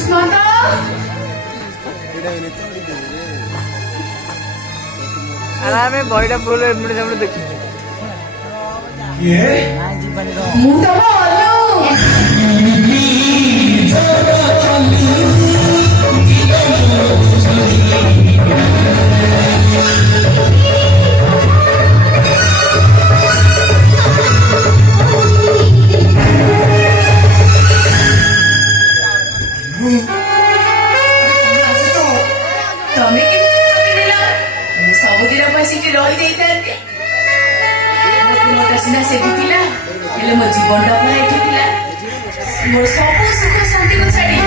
ସୁସ୍ମିତା ଆମେ ବହିଟା ଫୁଲ ଏମିତି ସେମିତି ଦେଖୁଛୁ। ମୁଁ ତମ ଅନୁ ତମେ ମୁଁ ସବୁଦିନ ପାଇଁ ସେଠି ରହିଯାଇଥାନ୍ତି। ସିନା ସେଠି ଥିଲା ହେଲେ ମୋ ଜୀବନଟା ପୁରା ଏଠି ଥିଲା। ମୋର ସବୁ ସୁଖ ଶାନ୍ତିକୁ ଛାଡି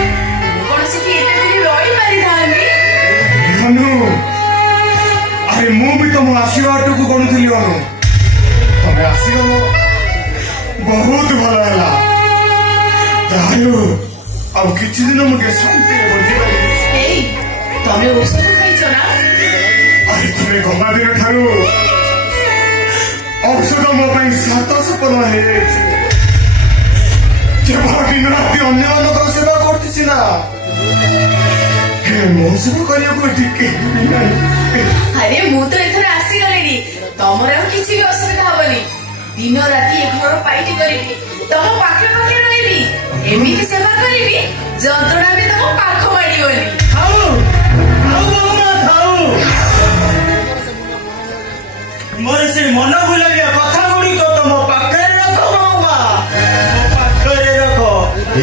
ମୁଁ କଣ ସେଠି ଏତେ ଦିନ ରହିପାରିଥାନ୍ତି? ଆରେ ମୁଁ ବି ତମ ଆସିବା ବାଟକୁ ଗଣୁଥିଲି ଅନୁ। ତମେ ଆସିଗଲ ବହୁତ ଭଲ ହେଲା। ଯାହାହେଉ ଆଉ କିଛି ଦିନ ମୁଁ ଟିକେ ଶାନ୍ତିରେ ବଞ୍ଚିପାରିବି। ଏଇ ତମେ ଔଷଧ ଖାଇଛ ନା? ଆରେ ତୁମେ ଗଲା ଦିନ ଠାରୁ ଔଷଧ ମୋ ପାଇଁ 7 ସପନ ହେଇଯାଇଛି। କେବଳ ଦିନ ରାତି ଅନ୍ୟମାନଙ୍କର ସେବା କରୁଛି ସିନା, ହେଲେ ମୋ ସେବା କରିବାକୁ ଏଠି କେହି ବି ନାହିଁ। ଆରେ ମୁଁ ତ ଏଥର ଆସିଗଲିଣି, ତମର ଆଉ କିଛି ବି ଅସୁବିଧା ହବନି। ଦିନ ରାତି ଏ ଘର ପାଇଟି କରିବି, ତମ ପାଖେ ପାଖେ ରହିବି, ଏମିତି ସେବା କରିବି ଯନ୍ତ୍ରଣା ବି ତମ ପାଖ ମାଡ଼ିବନି। ମୋର ସେ ମନ ବୁଲାଇବା କଥା ଗୁଡ଼ିକ ତମ ପାଖରେ ରଖ ବାବା, ମୋ ପାଖରେ ରଖ।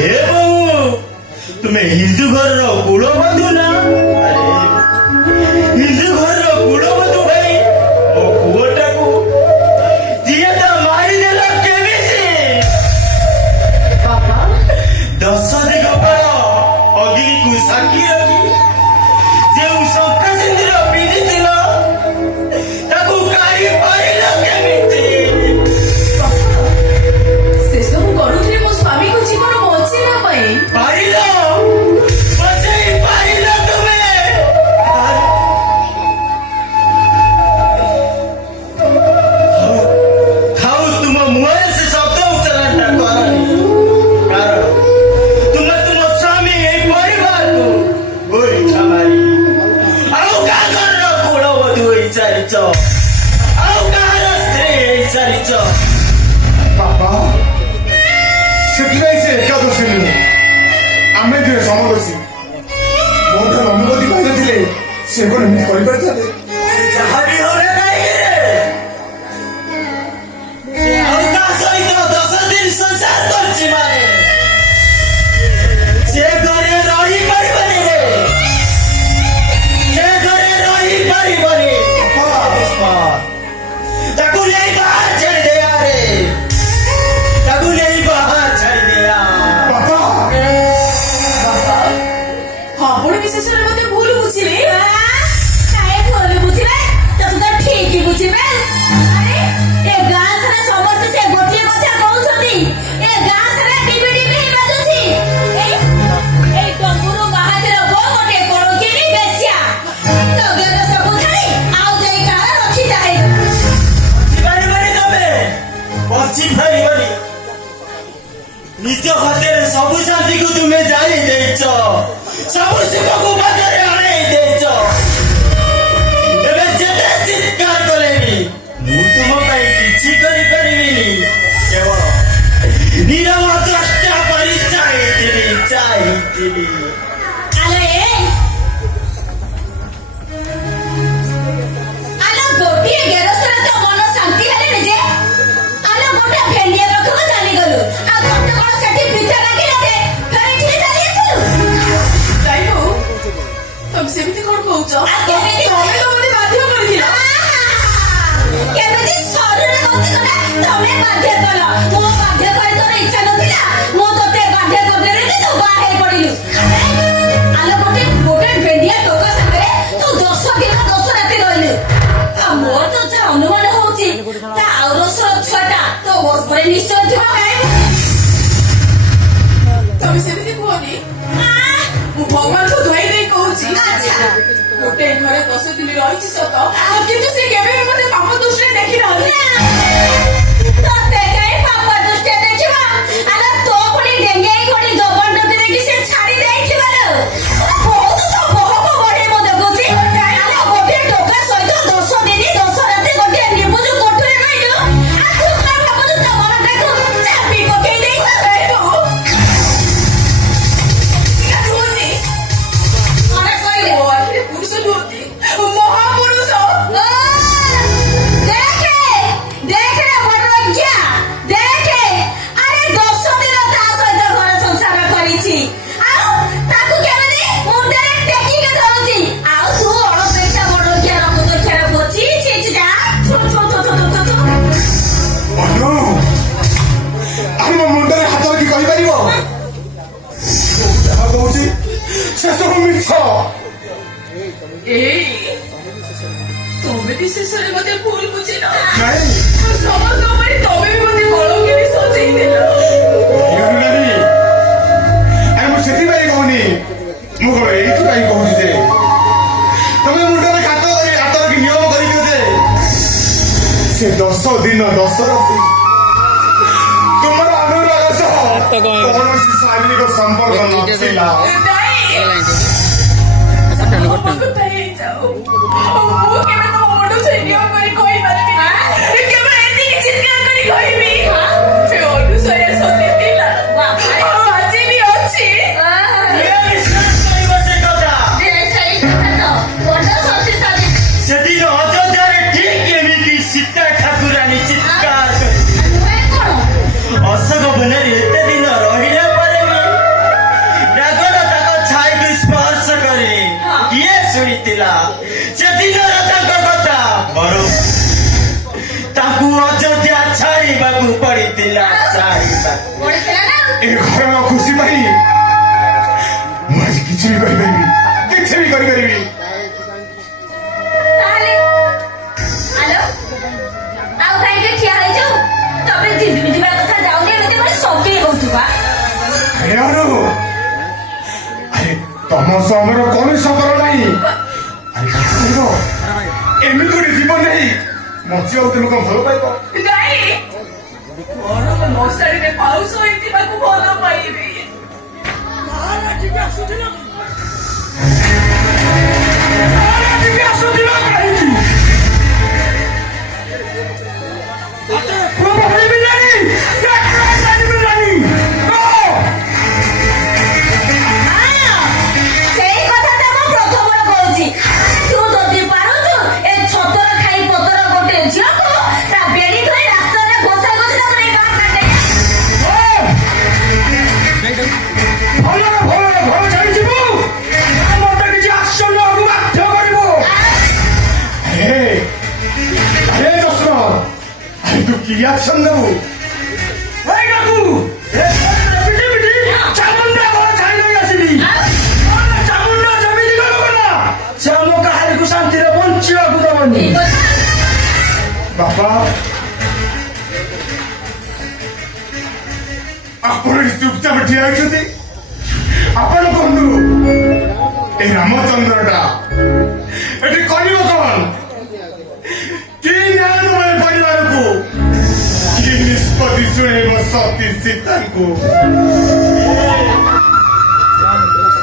ଏବଂ ତୁମେ ହିନ୍ଦୁ ଘରର କୁଳବଧୂ ନା? ହିନ୍ଦୁ ଘରର କୁଳବଧୂ ଭାଇ ମୋ ପୁଅଟାକୁ ଯିଏ ତ ମାରିଦେଲ କେମିତି? ବାବା 10 ଦିଗ ପାଳ ଅଗ୍ନିକୁ ସାକ୍ଷୀ ରଖି ଯେଉଁ ଶଙ୍ଖ ସିନ୍ଦୁର ପିନ୍ଧିଥିଲ ତାକୁ କାଢି ପାରିଲ କେମିତି? ସେସବୁ କରୁଥିଲି ମୋ ସ୍ୱାମୀଙ୍କ ଜୀବନ ବଞ୍ଚେଇବା ପାଇଁ। ପାରିଲ, ବଞ୍ଚେଇ ପାରିଲ ତୁମେ। ଥାଉ ତୁମ ମୁହଁରେ ସେ ଶବ୍ଦ ଉଚ୍ଚାରଣଟା କରନି, କାରଣ ତୁମେ ତୁମ ସ୍ୱାମୀ ଏଇ ପରିବାରକୁ ଗୋଇଠା ମାରି ଆଉ କାହା ଘରର କୁଳବଧୂ ହେଇସାରିଛ, ଆଉ କାହାର ସ୍ତ୍ରୀ ହେଇସାରିଛ। ବାପା ସେଥିପାଇଁ ସେ ଏକାଦଶୀ ନୁହେଁ, ଆମେ ଦୁହେଁ ସମଦୋଷୀ। ମୋ ଠାରୁ ଅନୁମତି ପାଇନଥିଲେ ସେ କଣ ଏମିତି କରିପାରିଥାନ୍ତେ? ଯାହା ବି ହଉ ନା କାହିଁକି ଆଉ ତା ସହିତ 10 ଦିନ ସଂସାର କରିଛି ମାନେ ସେ ଘରେ ରହିପାରିବନି ରେ, ସେ ଘରେ ରହିପାରିବନି। ତାକୁ ନେଇ ବାହାର ଛାଡ଼ିଦେଆ ରେ, ତାକୁ ନେଇ ବାହାର ଛାଡ଼ିଦେଆ। ବାପା ଆପଣ ବିଶେଷରେ ମତେ ଭୁଲ ବୁଝିଲେ। ଭୁଲ ବୁଝିବେ ତ ଠିକ ବୁଝିବେ। ଆରେ ଏ ଗାଁ ସାରା ସମସ୍ତେ ସେ ଗୋଟିଏ କଥା କହୁଛନ୍ତି, ଏ ଗାଁ ସାରା ଟିଭି ଟିଭି ବାଜୁଛି। ଏଇ ଟଙ୍ଗୁରୁ ବାହାଦୁର ବୋ ଗୋଟେ କଳଙ୍କିনী ବେଶ୍ୟା ଜଗର ସବୁ ଛାଡ଼ି ଆଉ ଯାଇ କାହାର ରଖିତା ହେଇ ବଞ୍ଚିପାରିବନି, ତମେ ବଞ୍ଚିପାରିବନି। ନିଜ ହାତରେ ସବୁ ଶାନ୍ତିକୁ ତୁମେ ଜାଣି ଦେଇଛ, ସବୁ ସୁଖକୁ ପାଦରେ ଆଣେଇ ଦେଇଛ। ଏବେ ଯେତେ ଚିତ୍କାର କଲେନି ମୁଁ ତୁମ ପାଇଁ କିଛି କରିପାରିବିନି, କେବଳ ନିରବ ଦ୍ରଷ୍ଟା କରି ଚାହିଁଥିଲି। ଆଲୋ ଗୋଟିଏ ଗେରସ୍ତରେ ତ ମନ ଶାନ୍ତି ହେଲେନି ଯେ, ଆଲୋ ଗୋଟେ ଭେଣ୍ଡିଆ ପାଖକୁ ଚାଲିଗଲୁ, ଆଉ ଗୋଟେ କଣ ସେଠି ପିଠା ଲାଗିଲା ଯେ ଫେରେ ଏଠିକି ଚାଲି ଆସିଲୁ। ଯାଇ ହଉ ତମେ ସେମିତି କଣ କହୁଛ? ଆଉ କେମିତି ତମେ ତ ମତେ ବାଧ୍ୟ କରିଥିଲ। କେମିତି ସରୁରେ କହୁଛି ତମେ ବାଧ୍ୟ କଲ? ମୁଁ ବାଧ୍ୟ କରି ତୋର ଇଚ୍ଛା ନଥିଲା, ମୁଁ ତୋତେ ବାଧ୍ୟ କରିଦେଲି ଯେ ତୁ ବାହା ହେଇ ପଡିଲୁ। ଆଲୋ ଗୋଟେ ଭେଣ୍ଡିଆ ଟୋକା ସାଙ୍ଗରେ ତୁ 10 ଦିନ 10 ରାତି ରହିଲୁ। ଆଉ ମୋର ତ ଯାହା ଅନୁମାନ ହଉଛି ତା ଆଉରସର ଛୁଆଟା ତୋ ଉପରେ ନିଶ୍ଚୟ ଥିବ। ତମେ ସେମିତି କୁହନି, ମୁଁ ଭଗବାନଙ୍କୁ ଧୋଇ ଦେଇ କହୁଛି। ଗୋଟେ ଘରେ 10 ଦିନ ରହିଛି ସତ, କିନ୍ତୁ ସେ କେବେ ବି ମତେ ପାପ ଦୃଷ୍ଟିରେ ଦେଖିନାହାନ୍ତି। ତତେ କାଇଁ ପାପ ଦୃଷ୍ଟିରେ ଦେଖିବ? ଆଲୋ ତୋ ପୁଣି ଡେଙ୍ଗେଇ ଘୋଡ଼ି ଜବରଦସ୍ତି ଦେଖି ସେ ଛାଡ଼ି ଦେଇଥିବ ଲୋ। କହୁଛି ସେସବୁ ମିଛ। ଏଇ ତମେ ବି ଶେଷରେ ମତେ ଭୁଲ ବୁଝିଲ। ନାଇଁ ସମସ୍ତଙ୍କ ପାଇଁ ତମେ ବି ମତେ କଳଙ୍କିରେ ସଜେଇଦେଲ। ନାନୀ ଆରେ ମୁଁ ସେଥିପାଇଁ କହୁନି, ମୁଁ କଣ ଏଇଥିପାଇଁ କହୁଛି ଯେ ତମେ ମୁଣ୍ଡରେ ହାତ ରଖି ନିୟମ କରିଦିଅ ଯେ ସେ 10 ଦିନ 10 ରାତି ତୁମର ଅନୁରାଗ ସହ କୌଣସି ଶାରୀରିକ ସମ୍ପର୍କ ନଥିଲା। କଥା ହେଇଯାଉ। ମୁଁ କେବେ ତମ ମୁଣ୍ଡ ଛିଣ୍ଡିଆ କରି କହିପାରିବି ନା। କେବଳ ଏତିକି ଚିତ୍କାର କରି କହିବି ସେ ଅନୁସୟା ସତ୍ୟ ଥିଲା ଆଉ ଆଜି ବି ଅଛି। ବିଶ୍ୱାସ କରିବ ସେ କଥା। ସେଇ କଥା ତ ବଡ ଶକ୍ତିଶାଳୀ। ସେଦିନ ଅଯୋଧ୍ୟାରେ ଠିକ ଏମିତି ସୀତା ଠାକୁରାଣୀ ଚିତ୍କାର ନୁହେଁ କଣ? ଅଶୋକ ବନରେ ଏତେ ଦିନ ରହିଲା ପରେ ବି ରାଗଣ ତାଙ୍କ ଛାଇକୁ ସ୍ପର୍ଶ କରି କିଏ ଶୁଣିଥିଲା ସେଦିନର ତାଙ୍କ କଥା? ବରଂ ତାଙ୍କୁ ଅଯୋଧ୍ୟା ଛାଡ଼ିବାକୁ ପଡ଼ିଥିଲା। ପଡିଥିଲା ନା? ଏ ଘରର ଖୁସି ପାଇଁ ମୁଁ ଆଜି କିଛି ବି କରିପାରିବି, କିଛି ବି କରିପାରିବି। ତାହେଲେ ଆଲୋ ଆଉ କାହିଁକି ଠିଆ ହେଇଛୁ? ତମେ ଜିଦିବି ଯିବା କଥା ଯାଉନି, ଏମିତି ଗୋଟେ ସକେଇ ହଉଥିବା। ଆରେ ଆରେ ତମ ସହ ଆମର କୌଣସି ସମ୍ପର୍କ ନାହିଁ। ଆରେ କହିବ ଏମିତି ଗୋଟେ ଜୀବନ ନାହିଁ ବଞ୍ଚିବାକୁ ତୁମେ କଣ ଭଲ ପାଇବ? ନାଇଁ ବରଂ ମଶାଣିରେ ପାଉସ ହେଇଯିବାକୁ ଭଲ ପାଇବି। ସେଇ କଥା ତ ମୁଁ ପ୍ରଥମରୁ କହୁଛି। ତୁ ଯଦି ପାରୁଛୁ ଏ ଛତର ଖାଇ ପତର ଗୋଟେ ଝିଅକୁ ତା ବେଡି ଧରି ରାସ୍ତାରେ ଘୋଷା ଘୋଷି ତାକୁ ନେଇ ଗାଁ କାଟେ। ଭଲ ଛାଡ଼ିଯିବୁ ମତେ କିଛି ଆକ୍ସନ ନେବାକୁ ବାଧ୍ୟ କରିବୁ। ଆରେ ଯଶ୍ନ ଆରେ ତୁ କି ଆକ୍ସନ ନେବୁ? ସେ ଆମ କାହାରିକୁ ଶାନ୍ତିରେ ବଞ୍ଚିବାକୁ ଦେବନି। ବାପା ଆପଣ ଚୁପଚାପ ଠିଆ ହେଇଛନ୍ତି। ଆପଣ କୁହନ୍ତୁ ଏ ରାମଚନ୍ଦ୍ରଟା ଏଠି କରିବ କଣ? କି ନ୍ୟାୟ ଦେବ ଏ ପରିବାରକୁ? କି ନିଷ୍ପତ୍ତି ଶୁଣେଇବ ସତୀ ସୀତାଙ୍କୁ?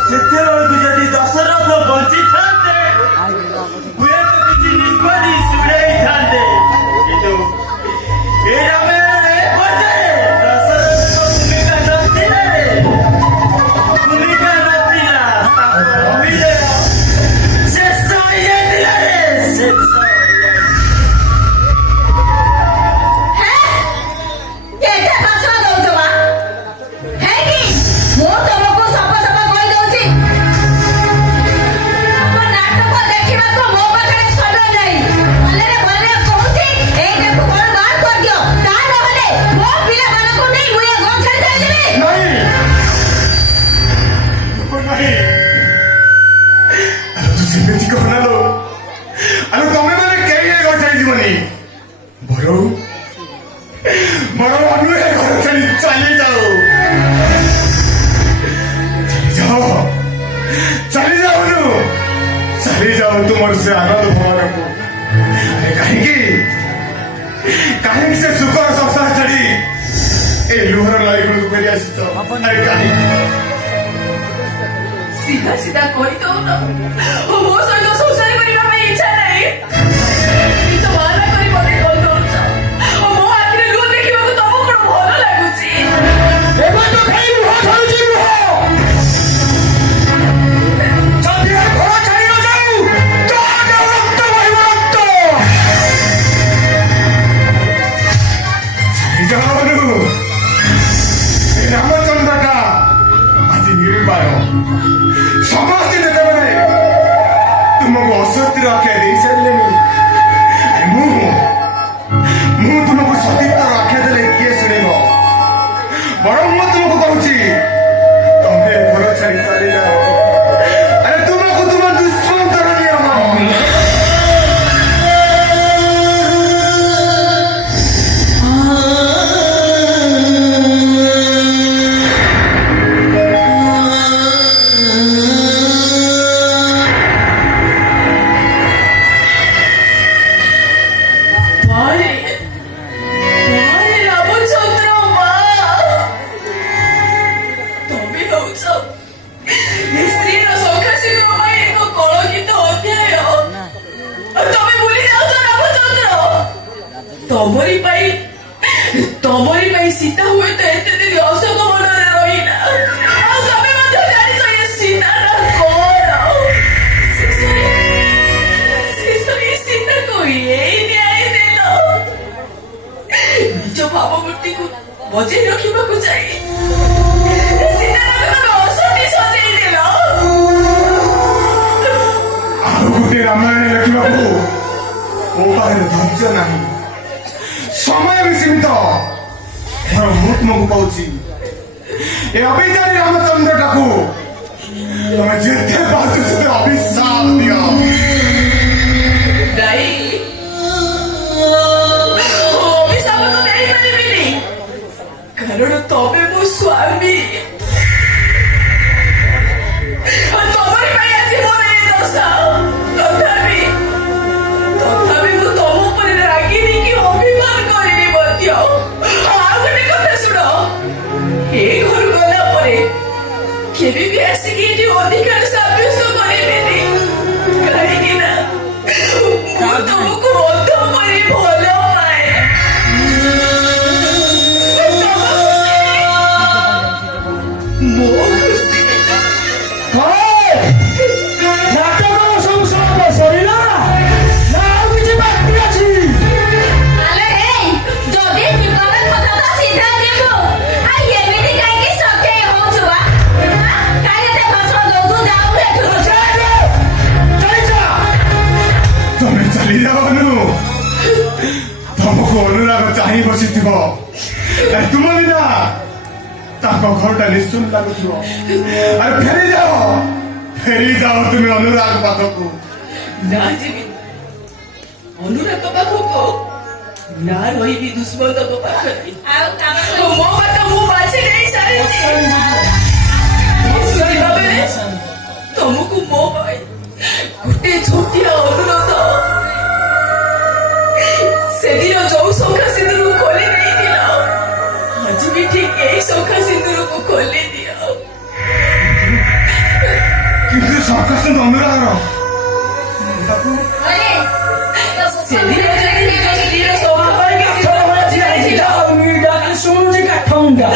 ସେତେବେଳକୁ ଯଦି ଦଶରଥ ବଞ୍ଚିଥାନ୍ତେ ହୁଏତ କିଛି ନିଷ୍ପତ୍ତି ଶୁଣେଇଥାନ୍ତେ, କିନ୍ତୁ ଏ ରାମାୟଣରେ ପର୍ଯ୍ୟାୟରେ ଦଶରଥଙ୍କ ଭୂମିକା ନଥିଲା। ତାଙ୍କ ଅଭିନୟ ଶେଷ ହେଇଯାଇଥିଲା ରେ, ଶେଷ କେତେ ଭାଷଣ ଦଉଛ ବା? ହେ କି ମୁଁ ତମକୁ ସଫା ସଫା କହିଦଉଛି, ତମ ନାଟକ ଦେଖିବାକୁ ମୋ ପାଖରେ ସମୟ ନାହିଁ। ଭଲରେ ଭଲରେ କହୁଛି ଏଇଟାକୁ ଘରୁ ବାହାର କରିଦିଅ, ତା ନହେଲେ ମୋ ପିଲାମାନଙ୍କୁ ନେଇ ମୁଁ ଏ ଗାଁ ଛାଡ଼ି ଚାଲିଯିବି। ନାହିଁ ନାହିଁ ଆରେ ତୁ ସେମିତି କହନା ଲୋ। ଆରେ ତମେ ମାନେ କେହି ଏ ଘର ଛାଡ଼ିଯିବନି। ବରଂ ଅନୁ ଏ ଘର ଛାଡ଼ି ଚାଲିଯାଉ। ଚାଲିଯାଉନୁ ଚାଲିଯାଉ ତୁମର ସେ ଆନନ୍ଦ ଭବନକୁ। ଆରେ କାହିଁକି ସେ ସୁଖର ସଂସାର ଛାଡ଼ି ଏ ଲୁହର ନଈଗୁଡ଼କୁ ଫେରି ଆସିଛ? ଆରେ କାହିଁକି? ସିଧା ସିଧା କହିଦଉନ ମୋ ସହିତ ସଂସାର କରିବା ପାଇଁ ଇଚ୍ଛା ନାହିଁ। ନିଜ ବାହାନା କରି ମତେ କହିଦଉଛ। ମୋ ଆଖିରେ ଲୁହ ଦେଖିବାକୁ ତମକୁ କଣ ଭଲ ଲାଗୁଛି? ଏବେ ତ ଖାଲି ଲୁହ ଝରୁଛି ଲୁହ। ଯଦି ଏ ଘର ଛାଡ଼ି ନ ଯାଉ ତ ରକ୍ତ ବହିବ ରକ୍ତ। ଛାଡ଼ିଯାଉନୁ ଏ ରାମଚନ୍ଦ୍ରଟା ଆଜି ନିରୁପାୟ। ସମସ୍ତେ ଯେତେବେଳେ ତୁମକୁ ଅସତ୍ୟର ଆଖ୍ୟା ଦେଇସାରିଲେଣି, ମୁଁ ତୁମକୁ ସତୀତ୍ୱର ଆଖ୍ୟା ଦେଲେ କିଏ ଶୁଣିବ? ବରଂ ମୁଁ ତୁମକୁ କହୁଛି ତମେ ଘର ଛାଡ଼ି ଚାଲିଯାଅ। ଦଉଛ ସ୍ତ୍ରୀର ସଖାଶୀଙ୍କ ପାଇଁ ଏକ କଳଙ୍କିତ ଅଧ୍ୟାୟ ତମେ ଭୁଲି ଯାଉଛ ରାମଚନ୍ଦ୍ର। ତମରି ପାଇଁ ସୀତା ହୁଏତ ଏତେ ଦିନ ଅଶୋକ ବନରେ ରହିଲା ଆଉ ତମେ ମଧ୍ୟ ଜାଣିଛ ଏ ସୀତାଟା କଣ। ଶେଷରେ ସୀତାକୁ ଏଇ ନ୍ୟାୟ ଦେଲ ନିଜ ଭାବମୂର୍ତ୍ତିକୁ ବଜେଇ ରଖିବାକୁ ଯାଇ ସୀତାରାମକୁ ତମେ ଅସତୀ ସଜେଇ ଦେଲ। ଆଉ ଗୋଟେ ରାମାୟଣ ଲେଖିବାକୁ ମୋ ପାଖରେ ଧୈର୍ଯ୍ୟ ନାହିଁ, ସମୟ ବି ସୀମିତ। ମୁଁ ତୁମକୁ କହୁଛି ଏ ଅବିଚାରୀ ରାମଚନ୍ଦ୍ରଟାକୁ ତମେ ଯେତେ ପାରୁଛ ସେତେ ଅଭିଶାପ ଦିଅ। ନାଇଁ ଅଭିଶାପ ତ ଦେଇପାରିବିନି କାରଣ ତମେ ମୋ ସ୍ୱାମୀ। ତମରି ପାଇଁ ଆଜି ମୋର ଏ ଦଶା। ତଥାପି ମୁଁ ତମ ଉପରେ ରାଗିନି କି ଅଭିମାନ କରିନି ମଧ୍ୟ। ଆଉ ଗୋଟେ କଥା ଶୁଣ, ଏ ଘରୁ ଗଲା ପରେ କେବେ ବି ଆସିକି ଏଠି ଅଧିକାର ସାବ୍ୟସ୍ତ କରିବେନି କାହିଁକି ନା ମୁଁ ତମକୁ ମଧ୍ୟ କରି ଭଲ ପାଏ। ମୋ ଖୁସି ଆଲେ ହେଇ, ଯଦି ବିପଦ କଥା ତ ସିଧା ଯିବୁ। ଆଉ ଏମିତି କାହିଁକି ସକେଇ ହଉଛୁ ବା? କାହିଁକି ଏତେ ଭାଷଣ ଦଉଛୁ? ଯାଉ ଏଠୁ। ତମେ ଚାଲି ଯାଅନୁ। ତମକୁ ଅନୁରାଗ ଚାହିଁ ବସିଥିବ, ତୁମ ବିନା ତାଙ୍କ ଘରଟା ନିଶ୍ଚୁନ ଲାଗୁଥିବ। ଆରେ ଫେରି ଯାଅ ତୁମେ ଅନୁରାଗ ପାଖକୁ। ନା ଯିବି ଅନୁରାଗ ପାଖକୁ, ନା ରହିବି ଦୁଷ୍ମନ୍ତଙ୍କ ପାଖରେ। ଆଉ କାମ ମୋ ବାଟ ମୁଁ ବାଛି ନେଇ ସାରିଛି। ଯିବାବେଳେ ତମକୁ ମୋ ପାଇଁ ଗୋଟେ ଛୋଟିଆ ଅନୁରୋଧ। ସେଦିନ ଯୋଉ ଶଙ୍ଖା ସିନ୍ଦୁରକୁ ଖୋଲି ଦେଇଥିଲ ଆଜି ବି ଠିକ ଏଇ ଶଙ୍ଖା ସିନ୍ଦୁରକୁ ଖୋଲି ଦିଅ। କିନ୍ତୁ ସକାଶେ ଅନୁରାଗର ତାକୁ ସେଦିନ ଯଦି ନିଜ ସ୍ତ୍ରୀର ସ୍ୱଭାବ କି ଶୁଣୁଛି କାଠ ମୁଣ୍ଡା